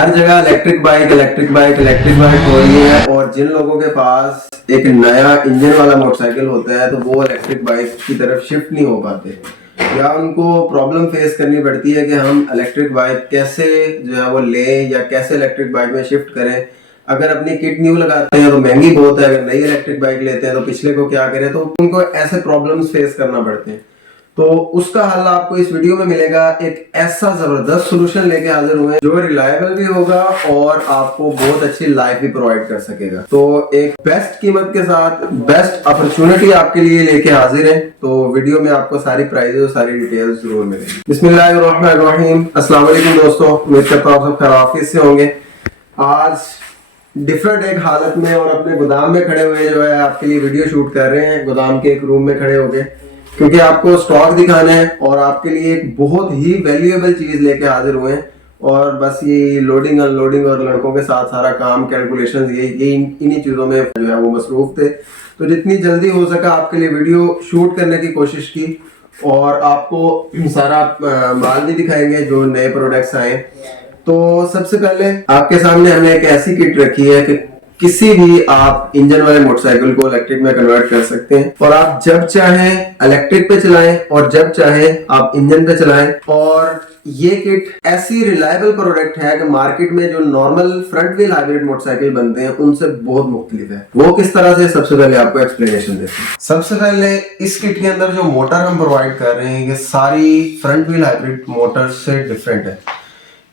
हर जगह electric bike electric bike electric bike हो रही है, और जिन लोगों के पास एक नया इंजन वाला मोटरसाइकिल होता है तो वो इलेक्ट्रिक बाइक की तरफ शिफ्ट नहीं हो पाते, या उनको प्रॉब्लम फेस करनी पड़ती है कि हम इलेक्ट्रिक बाइक कैसे जो है वो लें या कैसे इलेक्ट्रिक बाइक में शिफ्ट करें। अगर अपनी किट न्यू लगाते हैं तो महंगी बहुत है, अगर नई इलेक्ट्रिक बाइक लेते हैं तो पिछले को क्या करें, तो उनको ऐसे प्रॉब्लम्स फेस करना पड़ते हैं। तो उसका हल आपको इस वीडियो में मिलेगा। एक ऐसा जबरदस्त सोल्यूशन लेके हाजिर हुए जो रिलायबल भी होगा और आपको बहुत अच्छी लाइफ भी प्रोवाइड कर सकेगा। तो एक बेस्ट कीमत के साथ बेस्ट अपॉर्चुनिटी आपके लिए लेके हाजिर है। तो वीडियो में आपको सारी प्राइजेस और सारी डिटेल्स जरूर मिलेंगी। बिस्मिल्लाहिर्रहमानिर्रहीम। अस्सलाम वालेकुम दोस्तों, उम्मीद करता हूं आप सब खैरियत से होंगे। आज डिफरेंट एक हालत में और अपने गोदाम में खड़े हुए जो है आपके लिए वीडियो शूट कर रहे हैं, गोदाम के एक रूम में खड़े होके, क्योंकि आपको स्टॉक दिखाना है और आपके लिए एक बहुत ही वैल्यूएबल चीज लेके हाजिर हुए हैं। और बस ये लोडिंग अनलोडिंग और लड़कों के साथ सारा काम कैलकुलेशंस ये इन्हीं चीजों में जो है वो मसरूफ थे। तो जितनी जल्दी हो सका आपके लिए वीडियो शूट करने की कोशिश की और आपको सारा माल भी दिखाएंगे जो नए प्रोडक्ट्स आए। तो सबसे पहले आपके सामने हमने एक ऐसी किट रखी है कि किसी भी आप इंजन वाले मोटरसाइकिल को इलेक्ट्रिक में कन्वर्ट कर सकते हैं, और आप जब चाहें इलेक्ट्रिक पे चलाएं और जब चाहें आप इंजन पे चलाएं। और ये किट ऐसी रिलायबल प्रोडक्ट है कि मार्केट में जो normal front wheel hybrid motorcycle बनते हैं उनसे बहुत मुख्तलिफ है। वो किस तरह से, सबसे पहले आपको एक्सप्लेनेशन देते हैं। सबसे पहले इस किट के अंदर जो मोटर हम प्रोवाइड कर रहे हैं ये सारी फ्रंट व्हील हाइब्रिड मोटर से डिफरेंट है।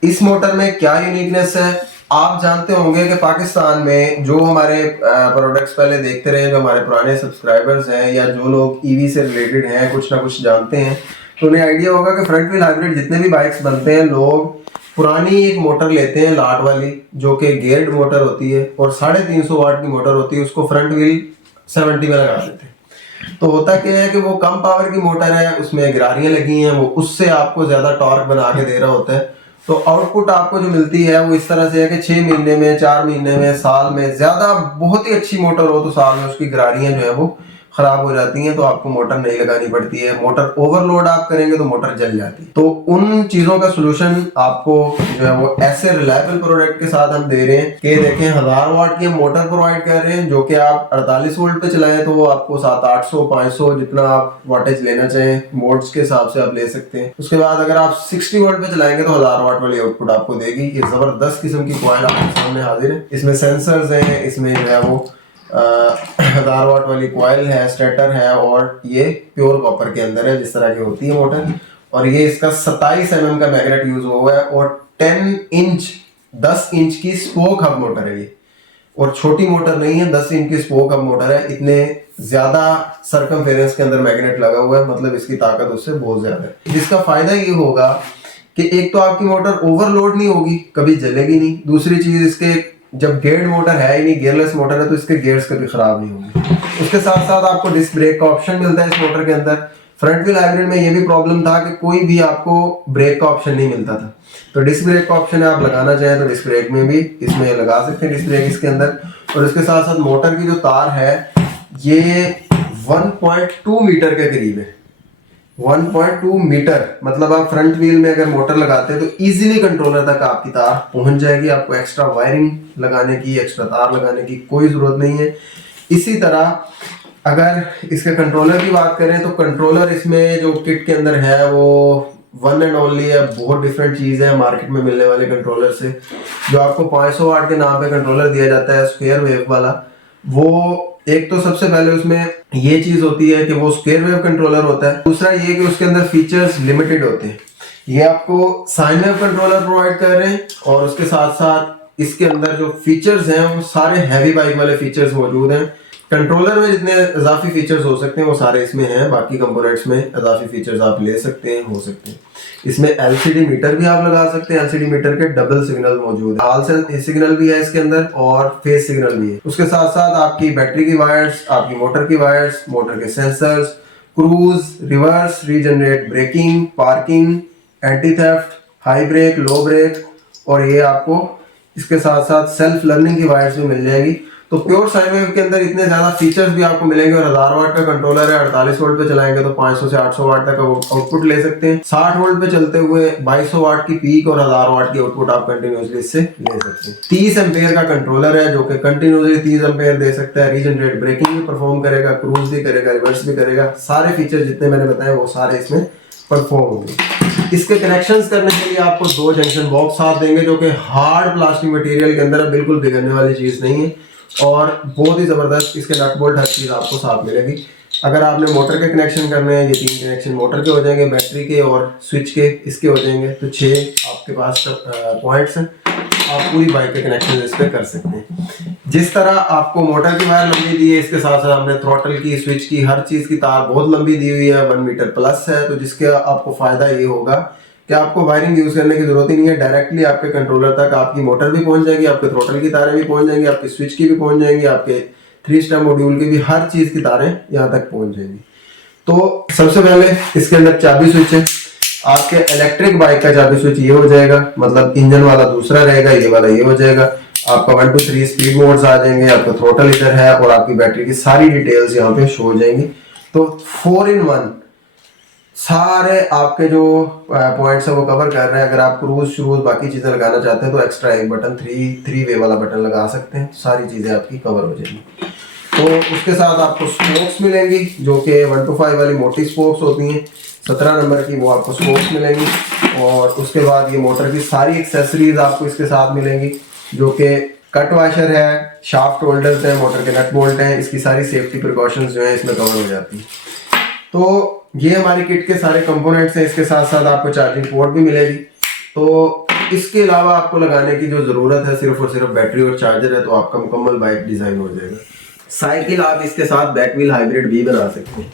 इस मोटर में क्या यूनिकनेस है, आप जानते होंगे कि पाकिस्तान में जो हमारे प्रोडक्ट्स पहले देखते रहे, जो हमारे पुराने सब्सक्राइबर्स हैं या जो लोग ईवी से रिलेटेड हैं, कुछ ना कुछ जानते हैं, तो उन्हें आइडिया होगा कि फ्रंट व्हील हाइब्रिड जितने भी बाइक्स बनते हैं लोग पुरानी एक मोटर लेते हैं लाट वाली, जो कि गेयर्ड मोटर होती है और 350 वाट की मोटर होती है, उसको फ्रंट व्हील 70 में लगा देते हैं। तो होता क्या है कि वो कम पावर की मोटर है, उसमें गिरारियां लगी हैं, वो उससे आपको ज्यादा टॉर्क बना के दे रहा होता है। तो आउटपुट आपको जो मिलती है वो इस तरह से है कि 6 महीने में, 4 महीने में, साल में, ज्यादा बहुत ही अच्छी मोटर हो तो साल में उसकी गिरारियां जो है वो खराब हो जाती हैं, तो आपको मोटर नहीं लगानी पड़ती है। मोटर ओवरलोड आप करेंगे तो मोटर जल जाती है। तो उन चीजों का सोल्यूशन आपको जो है वो ऐसे रिलायबल प्रोडक्ट के साथ हम दे रहे हैं कि देखें 1000 वाट की हम मोटर प्रोवाइड कर रहे हैं, जो कि आप 48 वोल्ट पे चलाएं तो वो आपको 700, 800, 500 जितना आप वाटेज लेना चाहें मोड्स के हिसाब से आप ले सकते हैं। उसके बाद अगर आप 60 वोल्ट पे चलाएंगे तो 1000 वाट वाली आउटपुट आपको देगी। ये जबरदस्त किस्म की कॉइल आपके सामने हाजिर है। इसमें सेंसर्स हैं, इसमें जो है वो 1000 वाट वाली कॉइल है, स्टेटर है, और ये प्योर कॉपर के अंदर है जिस तरह की होती है मोटर। और ये इसका 27 mm का मैग्नेट यूज हुआ है और 10 इंच की स्पोक हब मोटर है ये, और छोटी मोटर नहीं है, 10 इंच की स्पोक हब मोटर है। इतने ज्यादा सरकमफेरेंस के अंदर मैग्नेट लगा हुआ है, मतलब इसकी ताकत उससे बहुत ज्यादा है। जिसका फायदा ये होगा कि एक तो आपकी मोटर ओवरलोड नहीं होगी, कभी जलेगी नहीं। दूसरी चीज, इसके जब गेयर्ड मोटर है ही नहीं, गियरलेस मोटर है, तो इसके गियर्स कभी खराब नहीं होंगे। उसके साथ साथ आपको डिस्क ब्रेक का ऑप्शन मिलता है इस मोटर के अंदर। फ्रंट व्हील हाइब्रिड में ये भी प्रॉब्लम था कि कोई भी आपको ब्रेक का ऑप्शन नहीं मिलता था, तो डिस्क ब्रेक का ऑप्शन है, आप लगाना चाहें तो डिस्क ब्रेक में भी इसमें लगा सकते हैं डिस्क ब्रेक इसके अंदर। और इसके साथ साथ मोटर की जो तार है ये 1.2 मीटर के करीब है। 1.2 मीटर मतलब आप फ्रंट व्हील में अगर मोटर लगाते हैं तो इजीली कंट्रोलर तक आपकी तार पहुंच जाएगी। आपको एक्स्ट्रा वायरिंग लगाने की, एक्स्ट्रा तार लगाने की कोई जरूरत नहीं है। इसी तरह अगर इसके कंट्रोलर की बात करें तो कंट्रोलर इसमें जो किट के अंदर है वो वन एंड ओनली है, बहुत डिफरेंट चीज है मार्केट में मिलने वाले कंट्रोलर से। जो आपको 500 वाट के नाम पे कंट्रोलर दिया जाता है स्क्वायर वेव वाला, वो एक तो सबसे पहले उसमें ये चीज होती है कि वो स्क्वायर वेव कंट्रोलर होता है। दूसरा ये कि उसके अंदर फीचर्स लिमिटेड होते हैं। ये आपको साइन वेव कंट्रोलर प्रोवाइड कर रहे हैं, और उसके साथ साथ इसके अंदर जो फीचर्स हैं वो सारे हैवी बाइक वाले फीचर्स मौजूद हैं। कंट्रोलर में जितने इजाफी फीचर्स हो सकते हैं वो सारे इसमें हैं, बाकी कंपोनेंट्स में इजाफी फीचर्स आप ले सकते हैं, हो सकते हैं। इसमें एलसीडी मीटर भी आप लगा सकते हैं। एलसीडी मीटर के डबल सिग्नल मौजूद है, हाल सिग्नल भी है इसके अंदर और फेज सिग्नल भी है। उसके साथ साथ आपकी बैटरी की वायर्स, आपकी मोटर की वायर्स, मोटर के sensors, cruise, reverse, regenerate braking, parking, anti theft, high brake, low brake, और ये आपको इसके साथ साथ सेल्फ लर्निंग की वायर्स भी मिल जाएगी। तो प्योर साइन वेव के अंदर इतने ज्यादा फीचर्स भी आपको मिलेंगे और 1000 वाट का कंट्रोलर है। 48 वोल्ट पे चलाएंगे तो 500 से 800 वाट तक आउटपुट ले सकते हैं। 60 वोल्ट पे चलते हुए 2200 वाट की पीक और 1000 वाट की आउटपुट आप कंटिन्यूसली इससे ले सकते हैं। 30 एम्पेयर का कंट्रोलर है जो कि कंटिन्यूसली 30 एम्पेयर दे सकता है। रीजनरेट ब्रेकिंग भी परफॉर्म करेगा, क्रूज भी करेगा, रिवर्स भी करेगा। सारे फीचर जितने मैंने बताए वो सारे इसमें परफॉर्म होंगे। इसके कनेक्शंस करने के लिए आपको 2 जंक्शन बॉक्स साथ देंगे जो कि हार्ड प्लास्टिक मटेरियल के अंदर है, बिल्कुल बिगड़ने वाली चीज नहीं है और बहुत ही जबरदस्त इसके नट बोल्ट हर चीज आपको साथ मिलेगी। अगर आपने मोटर के कनेक्शन करने हैं, ये 3 कनेक्शन मोटर के हो जाएंगे, बैटरी के और स्विच के इसके हो जाएंगे, तो 6 आपके पास पॉइंट्स हैं। आप पूरी बाइक के कनेक्शन इस पे कर सकते हैं। जिस तरह आपको मोटर की वायर लंबी दी है, इसके साथ साथ हमने थ्रॉटल की, स्विच की, हर चीज की तार बहुत लंबी दी हुई है, 1 मीटर प्लस है। तो जिसके आपको फायदा ये होगा कि आपको वायरिंग यूज करने की जरूरत ही नहीं है। डायरेक्टली आपके कंट्रोलर तक आपकी मोटर भी पहुंच जाएगी, आपके थ्रॉटल की तारें भी पहुंच जाएंगी, आपकी स्विच की भी पहुंच जाएंगी, आपके 3 स्टेप मॉड्यूल की भी, हर चीज की तारें यहाँ तक पहुंच जाएंगी। तो सबसे पहले इसके अंदर चाबी स्विच है। आपके इलेक्ट्रिक बाइक का चाबी स्विच ये हो जाएगा, मतलब इंजन वाला दूसरा रहेगा, ये वाला ये हो जाएगा। आपका 1 to 3 स्पीड मोड्स आ जाएंगे, आपका थ्रॉटल इधर है और आपकी बैटरी की सारी डिटेल्स यहाँ पे शो हो जाएंगी। तो 4 in 1 सारे आपके जो पॉइंट्स है वो कवर कर रहे हैं। अगर आप क्रूज श्रूज बाकी चीजें लगाना चाहते हैं तो एक्स्ट्रा एक बटन 3 वे वाला बटन लगा सकते हैं, सारी चीजें आपकी कवर हो जाएंगी। तो उसके साथ आपको स्पोक्स मिलेंगी जो कि 1 to 5 वाली मोटी स्पोक्स होती हैं, 17 नंबर की वो आपको स्पोक्स मिलेंगी। और उसके बाद ये मोटर की सारी एक्सेसरीज आपको इसके साथ मिलेंगी जो कि कट वाशर है, शाफ्ट होल्डर्स हैं, मोटर के नट बोल्ट हैं, इसकी सारी सेफ्टी प्रिकॉशंस जो है इसमें कवर हो जाती है। तो ये हमारी किट के सारे कंपोनेंट्स हैं। इसके साथ साथ आपको चार्जिंग पोर्ट भी मिलेगी। तो इसके अलावा आपको लगाने की जो जरूरत है सिर्फ और सिर्फ बैटरी और चार्जर है, तो आपका मुकम्मल बाइक डिजाइन हो जाएगा। साइकिल आप इसके साथ बैक व्हील हाइब्रिड भी बना सकते हैं।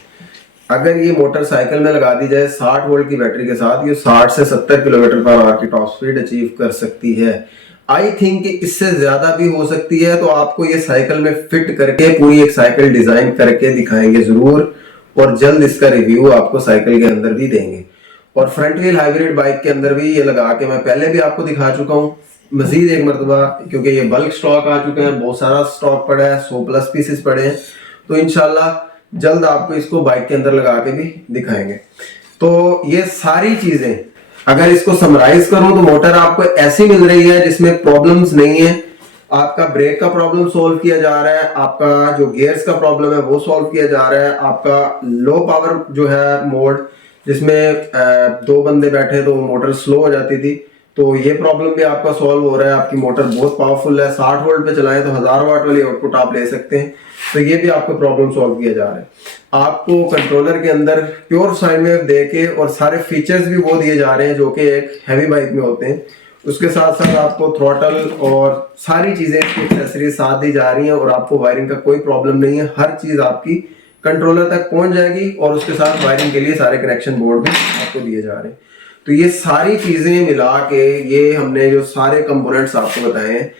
अगर ये मोटरसाइकिल में लगा दी जाए 60 वोल्ट की बैटरी के साथ, ये 60 से 70 किलोमीटर पर आवर की टॉप स्पीड अचीव कर सकती है। आई थिंक इससे ज्यादा भी हो सकती है। तो आपको ये साइकिल में फिट करके पूरी एक साइकिल डिजाइन करके दिखाएंगे जरूर, और जल्द इसका रिव्यू आपको साइकिल के अंदर भी देंगे। और फ्रंट व्हील हाइब्रिड बाइक के अंदर भी ये लगा के मैं पहले भी आपको दिखा चुका हूँ, मजीद एक मरतबा, क्योंकि ये बल्क स्टॉक आ चुके हैं, बहुत सारा स्टॉक पड़ा है, 100 प्लस पीसेस पड़े हैं। तो इंशाल्लाह जल्द आपको इसको बाइक के अंदर लगा के भी दिखाएंगे। तो ये सारी चीजें अगर इसको समराइज करूं तो मोटर आपको ऐसी मिल रही है जिसमें प्रॉब्लम्स नहीं है। आपका ब्रेक का प्रॉब्लम सॉल्व किया जा रहा है, आपका जो गियर्स का प्रॉब्लम है वो सॉल्व किया जा रहा है, आपका लो पावर जो है मोड जिसमें 2 बंदे बैठे तो मोटर स्लो हो जाती थी, तो ये प्रॉब्लम भी आपका सॉल्व हो रहा है। आपकी मोटर बहुत पावरफुल है, 60 वोल्ट पे चलाएं तो 1000 वाट वाली आउटपुट आप ले सकते हैं। तो ये भी आपको प्रॉब्लम सॉल्व किया जा रहा है। आपको कंट्रोलर के अंदर प्योर साइन वेव देके और सारे फीचर्स भी वो दिए जा रहे हैं जो कि एक हैवी बाइक में होते हैं। उसके साथ साथ आपको थ्रॉटल और सारी चीजें एक्सेसरीज साथ दी जा रही हैं और आपको वायरिंग का कोई प्रॉब्लम नहीं है। हर चीज आपकी कंट्रोलर तक पहुंच जाएगी और उसके साथ वायरिंग के लिए सारे कनेक्शन बोर्ड भी आपको दिए जा रहे हैं। तो ये सारी चीजें मिला के ये हमने जो सारे कंपोनेंट्स आपको बताए हैं,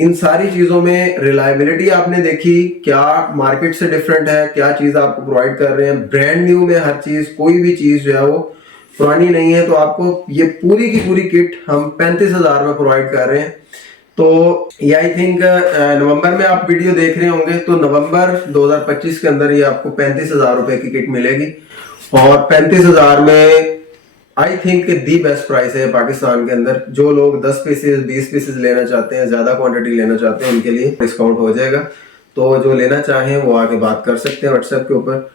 इन सारी चीजों में रिलायबिलिटी आपने देखी, क्या मार्केट से डिफरेंट है, क्या चीज आपको प्रोवाइड कर रहे हैं, ब्रांड न्यू में हर चीज, कोई भी चीज जो है वो पुरानी नहीं है। तो आपको ये पूरी की पूरी किट हम 35,000 में प्रोवाइड कर रहे हैं। तो ये आई थिंक नवंबर में आप वीडियो देख रहे होंगे, तो नवंबर 2025 के अंदर ये आपको 35,000 रुपए की किट मिलेगी। और 35,000 में I think the best price है पाकिस्तान के अंदर। जो लोग 10 पीसेस 20 पीसेस लेना चाहते हैं, ज्यादा क्वांटिटी लेना चाहते हैं, उनके लिए डिस्काउंट हो जाएगा। तो जो लेना चाहें वो आके बात कर सकते हैं व्हाट्सएप के ऊपर।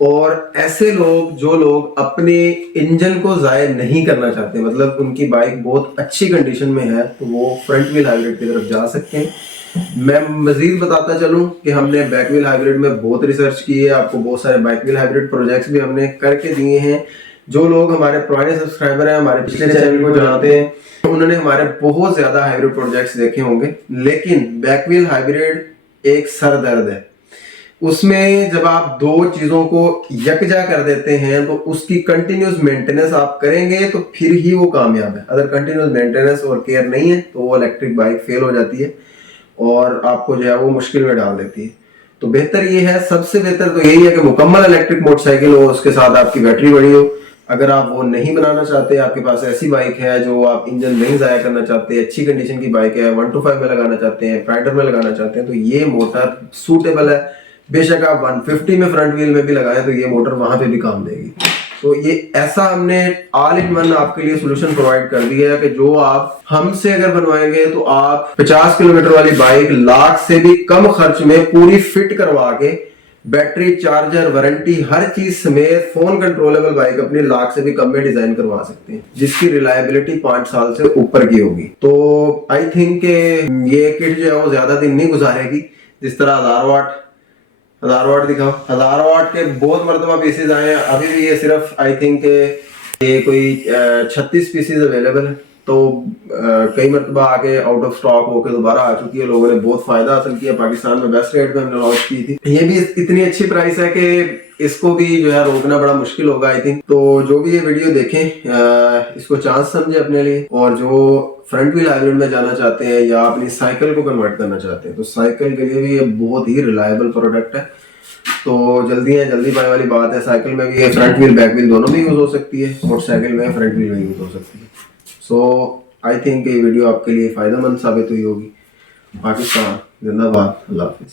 और ऐसे लोग जो लोग अपने इंजन को जाया नहीं करना चाहते, मतलब उनकी बाइक बहुत अच्छी कंडीशन में है, तो वो फ्रंट व्हील हाइब्रिड की तरफ जा सकते हैं। मैं मजीद बताता चलूं कि हमने बैक व्हील हाइब्रिड में बहुत रिसर्च की है, आपको बहुत सारे बैक व्हील हाइब्रिड प्रोजेक्ट्स भी हमने करके दिए हैं। जो लोग हमारे पुराने सब्सक्राइबर हैं, हमारे पिछले चैनल को जानते हैं, उन्होंने हमारे बहुत ज्यादा हाइब्रिड प्रोजेक्ट्स देखे होंगे। लेकिन बैक व्हील हाइब्रिड एक सरदर्द है। उसमें जब आप 2 चीजों को यकजा कर देते हैं तो उसकी कंटिन्यूस मेंटेनेंस आप करेंगे तो फिर ही वो कामयाब है। अगर कंटिन्यूस मेंटेनेंस और केयर नहीं है तो वो इलेक्ट्रिक बाइक फेल हो जाती है और आपको जो है वो मुश्किल में डाल देती है। तो बेहतर ये है, सबसे बेहतर तो यही है कि मुकम्मल इलेक्ट्रिक मोटरसाइकिल हो, उसके साथ आपकी बैटरी बड़ी हो। अगर आप वो नहीं बनाना चाहते, आपके पास ऐसी बाइक है जो आप इंजन नहीं ज़ाया करना चाहते, अच्छी कंडीशन की बाइक है, 125 में लगाना चाहते हैं, राइडर में लगाना चाहते हैं, तो ये मोटर सूटेबल है। बेशक आप 150 में फ्रंट व्हील में भी लगाएं तो ये मोटर वहां पे भी काम देगी। तो ये ऐसा हमने ऑल इन वन आपके लिए सोल्यूशन प्रोवाइड कर दिया है कि जो आप हमसे अगर बनवाएंगे तो आप 50 किलोमीटर वाली बाइक लाख से भी कम खर्च में पूरी फिट करवा के बैटरी, चार्जर, वारंटी, हर चीज समेत फोन कंट्रोलेबल बाइक अपने लाख से भी कम में डिजाइन करवा सकते हैं, जिसकी रिलायबिलिटी 5 साल से ऊपर की होगी। तो आई थिंक ये किट जो है वो ज्यादा दिन नहीं गुजारेगी। जिस तरह 1000 वाट दिखाओ, 1000 वाट के बहुत मरतबा पीसेज आए हैं, अभी भी ये सिर्फ आई थिंक ये कोई 36 पीसेज अवेलेबल है। तो कई मरतबा आके आउट ऑफ स्टॉक होकर दोबारा आ चुकी है। लोगों ने बहुत फायदा हासिल किया, पाकिस्तान में बेस्ट रेट में हमने लॉन्च की थी। ये भी इतनी अच्छी प्राइस है कि इसको भी जो है रोकना बड़ा मुश्किल होगा आई थिंक। तो जो भी ये वीडियो देखें इसको चांस समझे अपने लिए, और जो फ्रंट व्हील हाइब्रिड में जाना चाहते हैं या अपनी साइकिल को कन्वर्ट करना चाहते हैं तो साइकिल के लिए भी ये बहुत ही रिलायबल प्रोडक्ट है। तो जल्दी पाने वाली बात है। साइकिल में भी फ्रंट व्हील बैक व्हील दोनों भी यूज हो सकती है, मोटरसाइकिल में फ्रंट व्हील में यूज हो सकती है। सो आई थिंक ये वीडियो आपके लिए फायदेमंद साबित हुई होगी। पाकिस्तान जिंदाबाद, अल्लाह हाफिज।